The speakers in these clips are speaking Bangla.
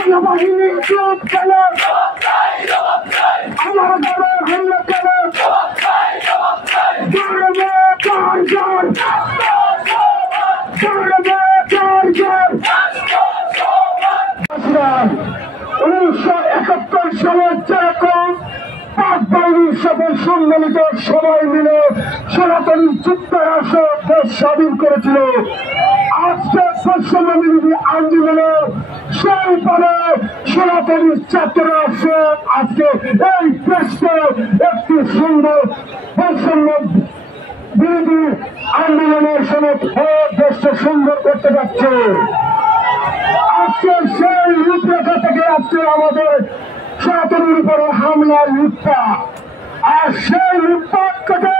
সেনাবাহিনী চুপ কেন? আমার ঘরে হামলা কেন? কার্জন 1971 সালে যেরকম পাক বাহিনীর সকল সম্মিলিত সবাই মিলে সনাতনী যুক্তরাষ্ট্র দেশ স্বাধীন করেছিল, আজকে বৈষম্যবিরোধী আন্দোলনে সেই পরে সনাতনী ছাত্র রাষ্ট্র আজকে এই দেশকে একটি সুন্দর বৈষম্য বিরোধী আন্দোলনের সময় দেশকে সুন্দর করতে যাচ্ছে। আজকে সেই রূপরেখা থেকে আজকে আমাদের সনাতনীর উপরে হামলার লুটপাট, আর সেই লুটপাট থেকে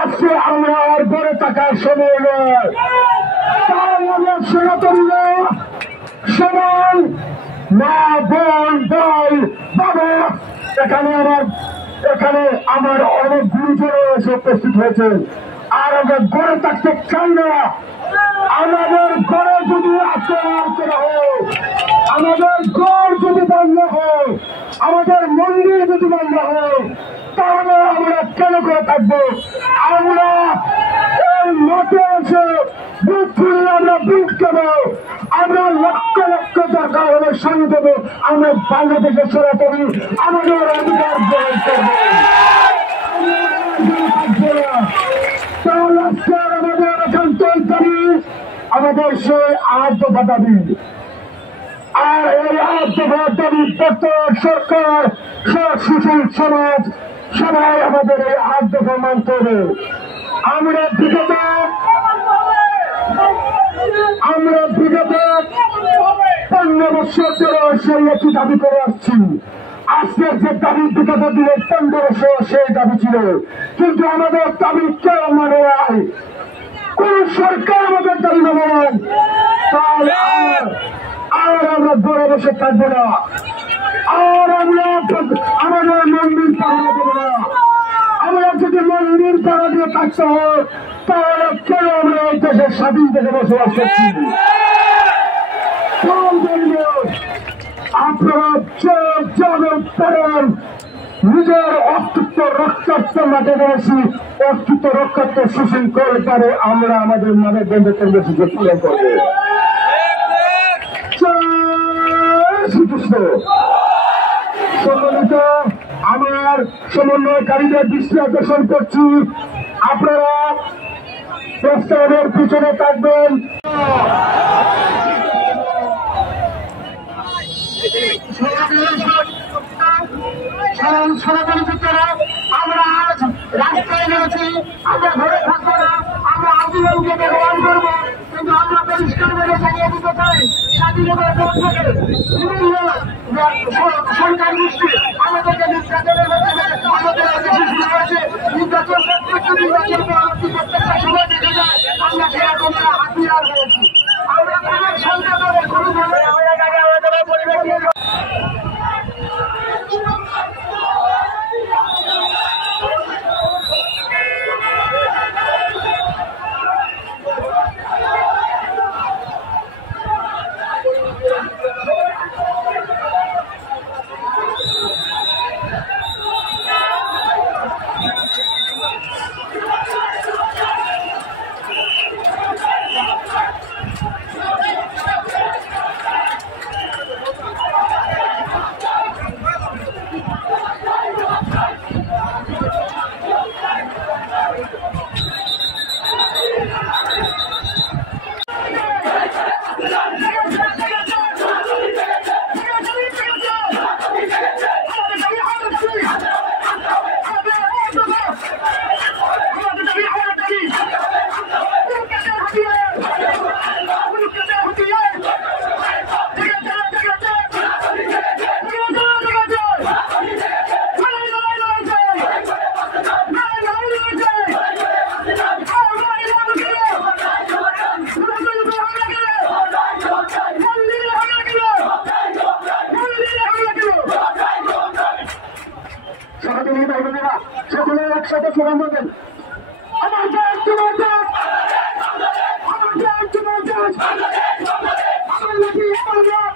আজকে আমরা আর গড়ে থাকার সময় নয়। তাই আমরা সনাতনীরা সমান মা বোন ভাই বাবা, এখানে আমার অনেক গুরুজন এসে উপস্থিত হয়েছে। আর আমরা গড়ে থাকতে চাই না। আমাদের ঘরে যদি আক্রমণ করা হয়, আমাদের ঘর যদি বন্ধ হয়, আমাদের মন্দির যদি বন্ধ হয়, তাহলে আমরা কেন করে থাকবো? আমরা এই মাঠে এসে বুক খুলে আমরা বুক দেবো, আমরা লক্ষ লক্ষ টাকা হলে সঙ্গে দেবো, আমরা বাংলাদেশের সরাসরি আমাদের অধিকার গ্রহণ করবো। আমাদের একান্ত দাবি, আমাদের সেই 8 দফা দাবি, আর এই 8 দফা দাবি প্রত্যেক সরকার সুশীল সমাজ সবাই আমাদের এই 8 দফা মানতে হবে। আমরা বিগত 15 বছর ধরে সেই একই দাবি করে আসছি। আজকের যে দাবি বিগত দিনে 15 বছর সেই দাবি ছিল, কিন্তু আমাদের দাবি কেউ মানে নাই, কোন সরকার আমাদের দাবি মানে নাই। তাই আর আমরা ঘরে বসে থাকবো না, আর আমরা আমাদের মন্দির পাহারা দেবো না। আমরা যদি মন্দির পাহারা দিয়ে থাকতে হয়, তাহলে কেন আমরা এই দেশের স্বাধীন দেশে বসবাস করছি? আপনারা জনগণ পারেন নিজের অস্তিত্ব রক্ষার্থ মাঠে রয়েছি, অস্তিত্ব রক্ষার্থ সুশীল করে পারে আমরা আমাদের মানব বন্ধুত্বের বেশি যত্ন করবো। শ্রীকৃষ্ণ। সম্মানিত আমার সমন্বয়কারীদের দৃষ্টি আকর্ষণ করছি, আপনারা প্রস্তাবের পিছনে থাকবেন। আমরা আজ রাস্তায় নেমেছি, আমরা ঘরে থাকবো না, আমরা আন্দোলনকে ব্যবহার করবো, কিন্তু আমরা পরিষ্কার ভাবে জানিয়ে দিতে চাই স্বাধীনতার পর থেকে বিভিন্ন সরকার গোষ্ঠী আমাদেরকে নির্যাতনের মাধ্যমে আমাদের দেশে শুরু হয়েছে। নির্যাতন প্রত্যেকটা সময় দেখা যায় আমরা সেরকম হাতিয়ার হয়েছি। আমরা কোনো সন্তানের কোনোভাবে পরিবেশ সকলের একসাথে স্লোগান দেবেন, আমার দেশ তোমার দেশ, আমার দেশ তোমার দেশ, আমার দেশ আমার দেশ,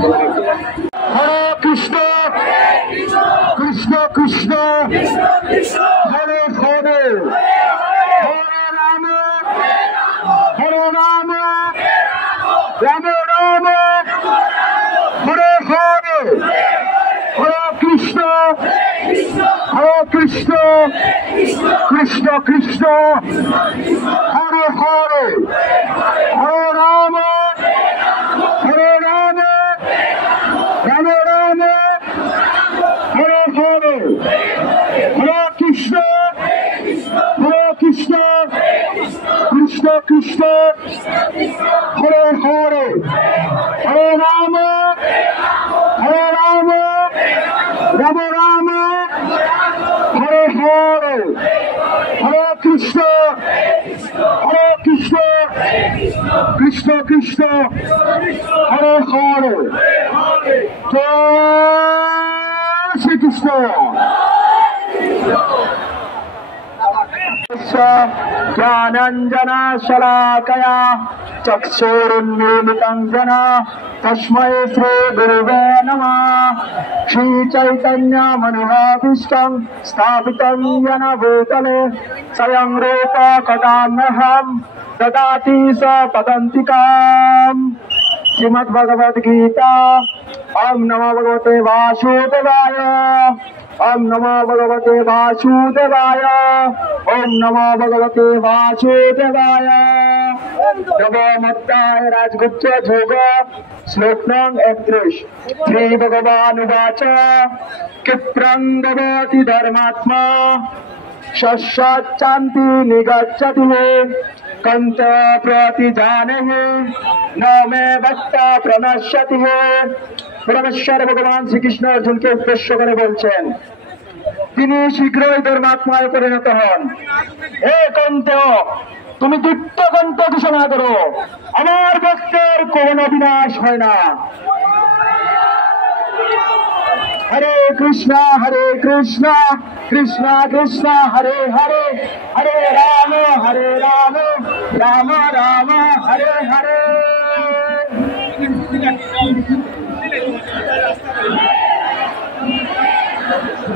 হরে কৃষ্ণ কৃষ্ণ কৃষ্ণ হরে হরে হরে রাম হরে রাম রাম রাম হরে হরে হরে কৃষ্ণ কৃষ্ণ কৃষ্ণ হরে হরে হরে রাম হরে রাম রাম রাম হরে হরে হরে কৃষ্ণ কৃষ্ণ কৃষ্ণ হরে হরে হরে রাম রাম রাম হরে হরে হরে কৃষ্ণ কৃষ্ণ কৃষ্ণ হরে হরে জয় শ্রীকৃষ্ণ। জ্ঞানাঞ্জনা শলাকয়া চক্ষুरुन्मीलितं येन तस्मै श्री गुरुवे नमः। श्रीचैतन्यमनोभीष्टं स्थापितं येन भूतले स्वयं रूप कदाम्यहं ददाति स पदन्तिकाम्। श्रीमद्भगवद्गीता। ओम नमो भगवते वासुदेवाय। ओम नमो भगवते वासुदेवाय। ओम नमो भगवते वासुदेवाय। नमो मत्ताय राजगुप्त योग श्लोक नंग 31। श्री भगवान उवाच क्षिप्रं भवति धर्मात्मा शश्वच्चान्ति निगच्छति कंत प्रति जाने न मे भक्ता प्रणश्यति। परमेश्वर भगवान श्रीकृष्ण अर्जुन के उद्देश्य करे बोलছেন তিনি শীঘ্রই ধর্মাত্মায় পরিণত হন। হে কন্তেয় তুমি দীপ্তকণ্ঠ ঘোষণা করো আমার ভক্তের কোনো বিনাশ হয় না। हरे कृष्णा कृष्ण कृष्ण हरे हरे हरे राम राम राम हरे हरे।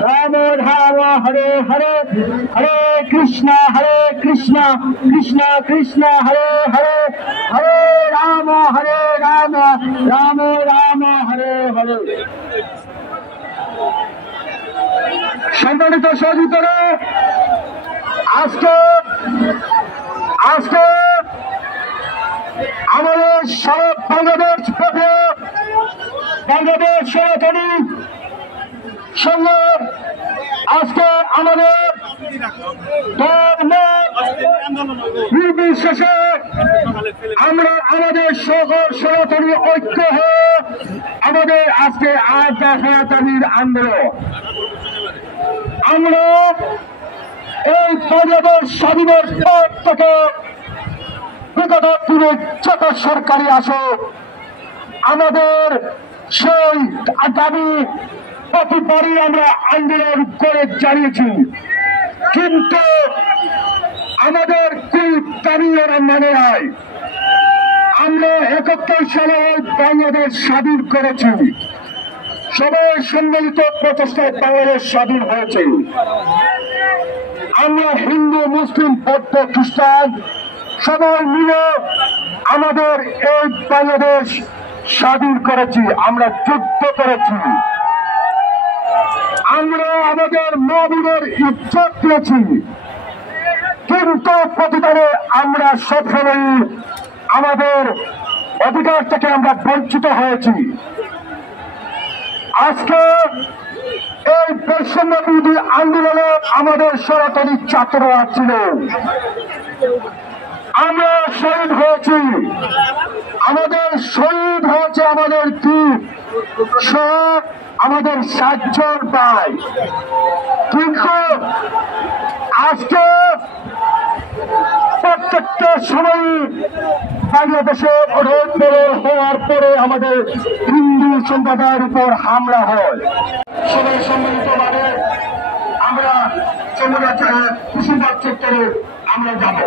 राम राम हरे हरे हरे कृष्ण कृष्ण कृष्ण हरे हरे हरे राम राम राम हरे हरे। সম্মানিত সহযোগিতারা আজকে আমাদের সব বাংলাদেশ সনাতনী সঙ্গে আজকে আমাদের নির্বিশেষে আমরা আমাদের সকল সনাতনী ঐক্য হয়ে আমাদের আজকে আজ সনাতনীর আন্দোলন। আমরা এই বাংলাদেশ স্বাধীনের পর থেকে বিগত দিনে যত সরকারি আসুক আমাদের সেই দাবি প্রতিবারই আমরা আন্দোলন করে জানিয়েছি, কিন্তু আমাদের কোন দাবি ওরা মানে নাই। আমরা ৭১ সালে বাংলাদেশ স্বাধীন করেছি, সবাই সম্মিলিত প্রচেষ্টায় বাংলাদেশ স্বাধীন হয়েছে। আমরা হিন্দু মুসলিম বৌদ্ধ খ্রিস্টান সবাই মিলে আমাদের এই বাংলাদেশ স্বাধীন করেছি, আমরা যুদ্ধ করেছি, আমরা আমাদের মা-বোনের ইজ্জত দিয়েছি, কিন্তু প্রতিবারে আমরা সবসময় আমাদের অধিকার থেকে আমরা বঞ্চিত হয়েছি। আজকে এই বৈষম্য বিরোধী আন্দোলনে আমাদের সনাতনী ছাত্ররা ছিল, আমরা শহীদ হয়েছি, আমাদের শহীদ হয়েছে আমাদের কি সব আমাদের ৭ জন ভাই। কিন্তু আজকে প্রত্যেকটা সময় বাংলাদেশে হওয়ার পরে আমাদের হিন্দু সম্প্রদায়ের উপর হামলা হয়। সবাই সম্মিলিতভাবে আমরা যমুনা কুশিবাগ চত্বরে আমরা যাব।